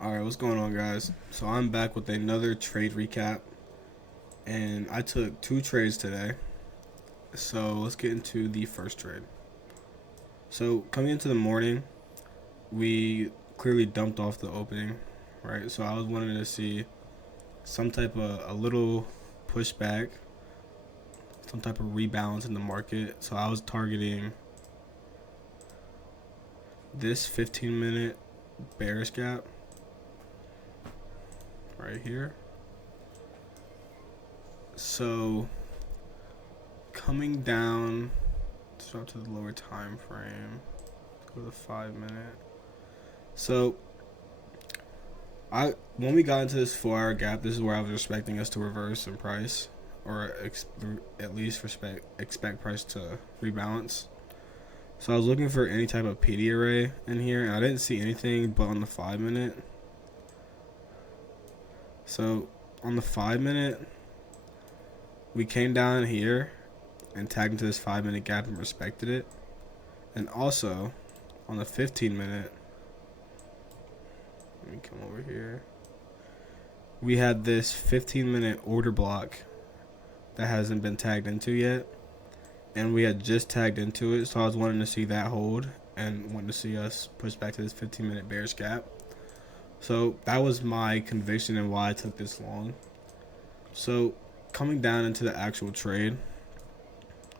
Alright, what's going on, guys? So I'm back with another trade recap, and I took two trades today. So let's get into the first trade. So coming into the morning, we clearly dumped off the opening, right? So I was wanting to see some type of a little pushback, some type of rebalance in the market. So I was targeting this 15-minute bearish gap right here. So coming down, start to the lower time frame. Go to the 5 minute. So when we got into this 4 hour gap, this is where I was expecting us to reverse in price, or at least expect price to rebalance. So I was looking for any type of PD array in here, and I didn't see anything but on the 5 minute. So on the 5 minute, we came down here and tagged into this 5 minute gap and respected it. And also on the 15 minute, let me come over here. We had this 15-minute order block that hasn't been tagged into yet, and we had just tagged into it, so I was wanting to see that hold and wanting to see us push back to this 15-minute bearish gap. So that was my conviction and why I took this long. So coming down into the actual trade,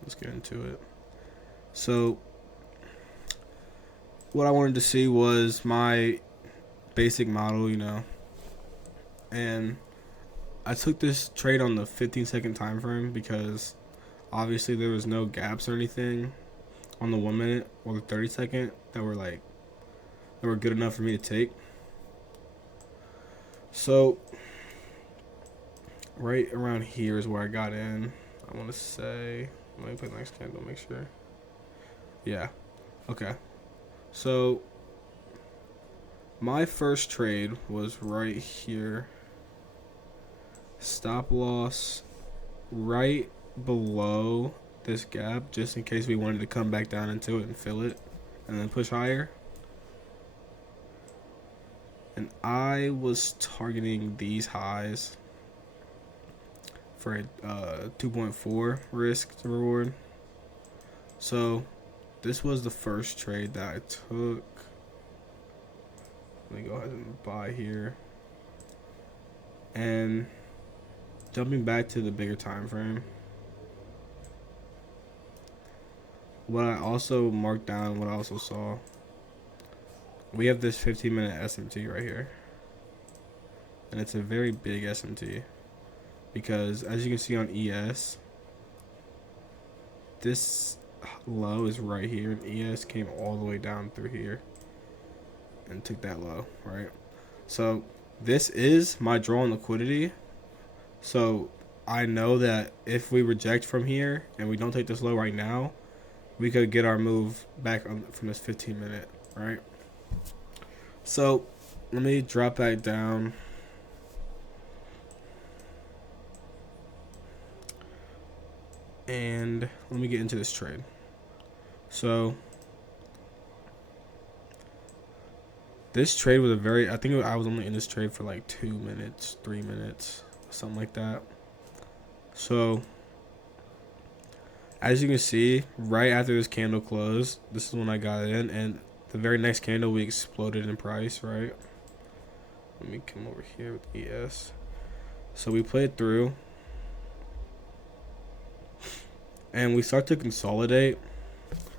let's get into it. So what I wanted to see was my basic model, and I took this trade on the 15-second time frame because obviously there was no gaps or anything on the 1 minute or the 30-second that were good enough for me to take. So right around here is where I got in. I want to say, let me put the next candle, make sure. Yeah. Okay. So my first trade was right here. Stop loss right below this gap, just in case we wanted to come back down into it and fill it and then push higher. And I was targeting these highs for a 2.4 risk to reward. So this was the first trade that I took. Let me go ahead and buy here. And jumping back to the bigger time frame, what I also marked down, what I also saw, we have this 15-minute SMT right here, and it's a very big SMT because, as you can see on ES, this low is right here, and ES came all the way down through here and took that low, right? So this is my draw on liquidity. So I know that if we reject from here and we don't take this low right now, we could get our move back from this 15-minute, right? So let me drop back down. And let me get into this trade. So this trade was I think I was only in this trade for like 2 minutes, 3 minutes, something like that. So as you can see, right after this candle closed, this is when I got in, and the very next candle we exploded in price, right? Let me come over here with ES. So we played through, and we start to consolidate.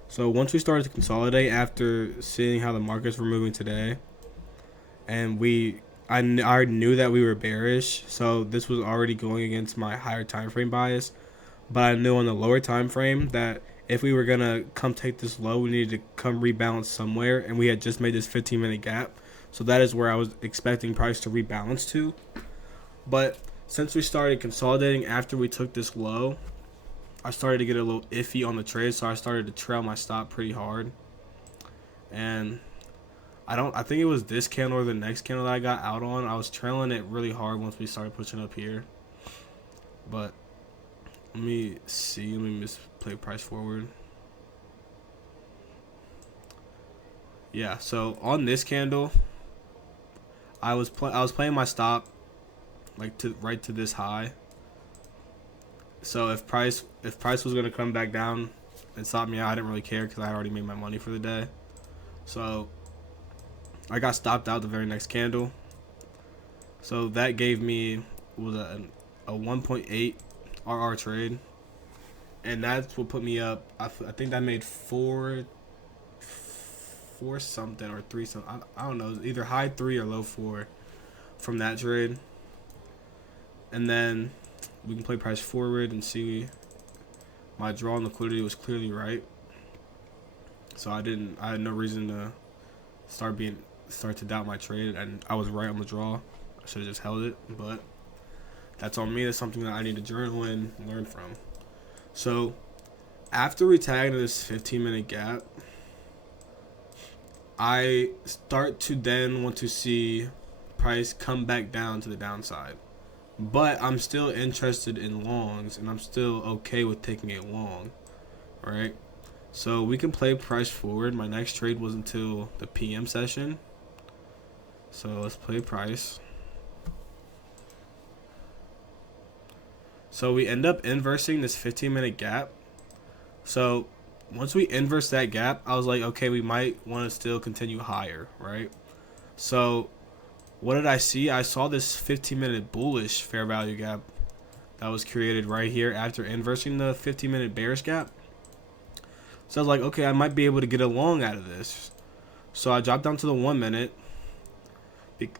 So once we started to consolidate after seeing how the markets were moving today, and I knew that we were bearish, so this was already going against my higher time frame bias. But I knew on the lower time frame that if we were gonna come take this low, we needed to come rebalance somewhere, and we had just made this 15-minute gap. So that is where I was expecting price to rebalance to. But since we started consolidating after we took this low, I started to get a little iffy on the trade, so I started to trail my stop pretty hard. And I think it was this candle or the next candle that I got out on. I was trailing it really hard once we started pushing up here. But let me see. Let me play price forward. Yeah, so on this candle, I was playing my stop like right to this high. So if price was gonna come back down and stop me out, I didn't really care because I had already made my money for the day. So I got stopped out the very next candle. So that gave me was a 1.8 RR trade, and that's what put me up. I think that made four something or three something. I don't know, either high 3 or low 4 from that trade. And then we can play price forward and see my draw and liquidity was clearly right. So I had no reason to start to doubt my trade, and I was right on the draw. I should have just held it, but that's on me. That's something that I need to journal and learn from. So after we tagged this 15-minute gap, I start to then want to see price come back down to the downside. But I'm still interested in longs, and I'm still okay with taking it long, right? So we can play price forward. My next trade was until the PM session. So let's play price. So we end up inversing this 15-minute gap. So once we inverse that gap, I was like, okay, we might want to still continue higher, right? So what did I see? I saw this 15-minute bullish fair value gap that was created right here after inversing the 15-minute bearish gap. So I was like, okay, I might be able to get a long out of this. So I dropped down to the 1 minute,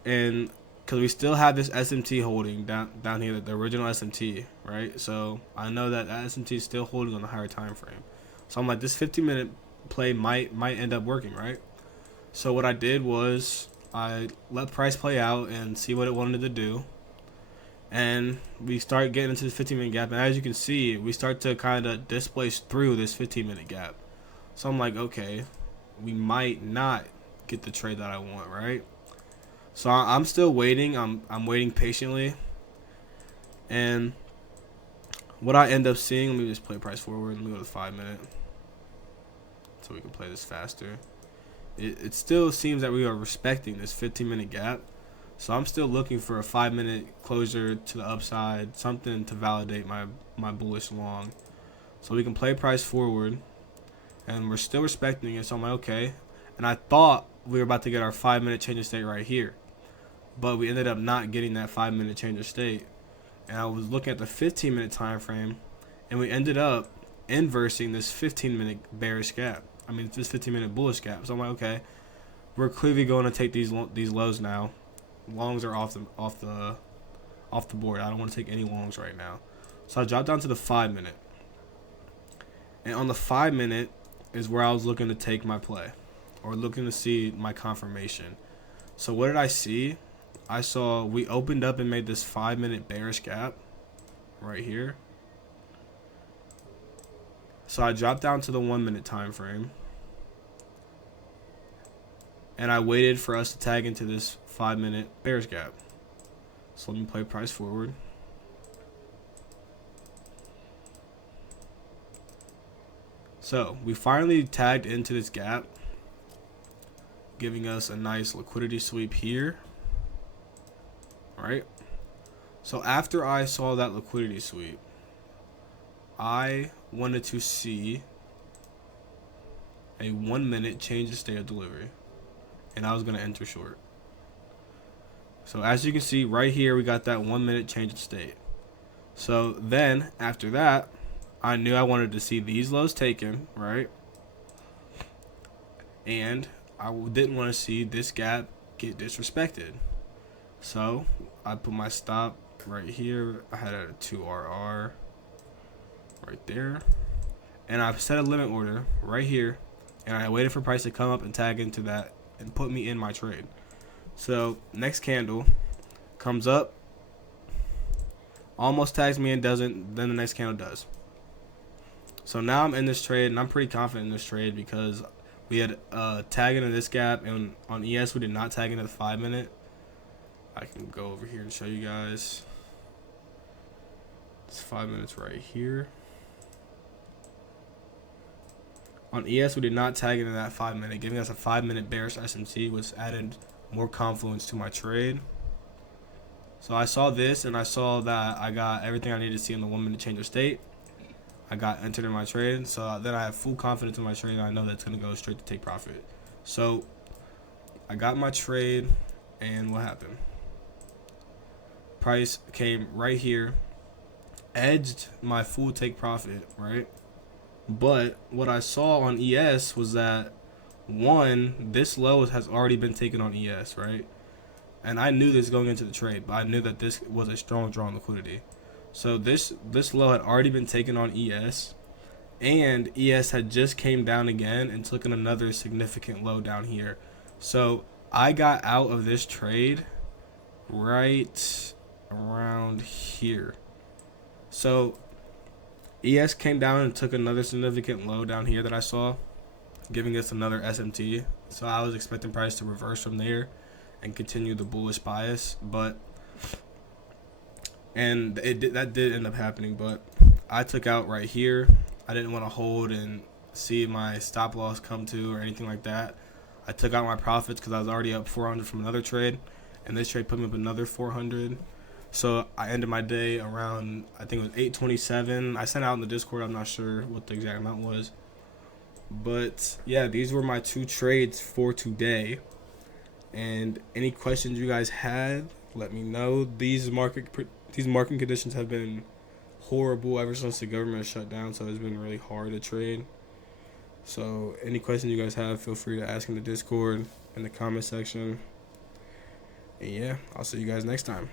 and because we still have this SMT holding down here, the original SMT, right? So I know that SMT is still holding on the higher time frame. So I'm like, this 15-minute play might end up working, right? So what I did was I let price play out and see what it wanted to do. And we start getting into the 15-minute gap. And as you can see, we start to kind of displace through this 15-minute gap. So I'm like, okay, we might not get the trade that I want, right? So I'm still waiting. I'm waiting patiently. And what I end up seeing, let me just play price forward. Let me go to the 5-minute so we can play this faster. It still seems that we are respecting this 15-minute gap. So I'm still looking for a 5-minute closure to the upside, something to validate my bullish long. So we can play price forward, and we're still respecting it. So I'm like, okay. And I thought we were about to get our 5-minute change of state right here, but we ended up not getting that 5-minute change of state. And I was looking at the 15-minute time frame, and we ended up inversing this 15-minute bearish gap. I mean, this 15-minute bullish gap. So I'm like, okay, we're clearly going to take these lows now. Longs are off the board. I don't want to take any longs right now. So I dropped down to the 5-minute, and on the 5-minute is where I was looking to take my play, or looking to see my confirmation. So what did I see? I saw we opened up and made this 5-minute bearish gap right here. So I dropped down to the 1-minute time frame, and I waited for us to tag into this 5-minute bearish gap. So let me play price forward. So we finally tagged into this gap, giving us a nice liquidity sweep here. Right? So after I saw that liquidity sweep, I wanted to see a 1-minute change of state of delivery, and I was going to enter short. So as you can see right here, we got that 1-minute change of state. So then after that, I knew I wanted to see these lows taken, right? And I didn't want to see this gap get disrespected. So I put my stop right here. I had a 2RR right there, and I set a limit order right here, and I waited for price to come up and tag into that and put me in my trade. So next candle comes up, almost tags me and doesn't, then the next candle does. So now I'm in this trade, and I'm pretty confident in this trade because we had tag into this gap, and on ES we did not tag into the 5-minute. I can go over here and show you guys. It's 5 minutes right here. On ES, we did not tag into that 5-minute, giving us a 5-minute bearish SMT, which added more confluence to my trade. So I saw this, and I saw that I got everything I needed to see in the 1 minute change of state. I got entered in my trade, so then I have full confidence in my trade, and I know that's going to go straight to take profit. So I got my trade, and what happened? Price came right here, edged my full take profit, right? But what I saw on ES was that, one, this low has already been taken on ES, right? And I knew this going into the trade, but I knew that this was a strong draw on liquidity. So this low had already been taken on ES, and ES had just came down again and took another significant low down here. So I got out of this trade right around here. So ES came down and took another significant low down here that I saw, giving us another SMT. So I was expecting price to reverse from there and continue the bullish bias, that did end up happening. But I took out right here. I didn't want to hold and see my stop loss come to or anything like that. I took out my profits because I was already up 400 from another trade, and this trade put me up another 400. So I ended my day around, I think it was 827. I sent out in the Discord. I'm not sure what the exact amount was, but yeah, these were my 2 trades for today. And any questions you guys had, let me know. These market conditions have been horrible ever since the government shut down, so it's been really hard to trade. So any questions you guys have, feel free to ask in the Discord, in the comment section. And yeah, I'll see you guys next time.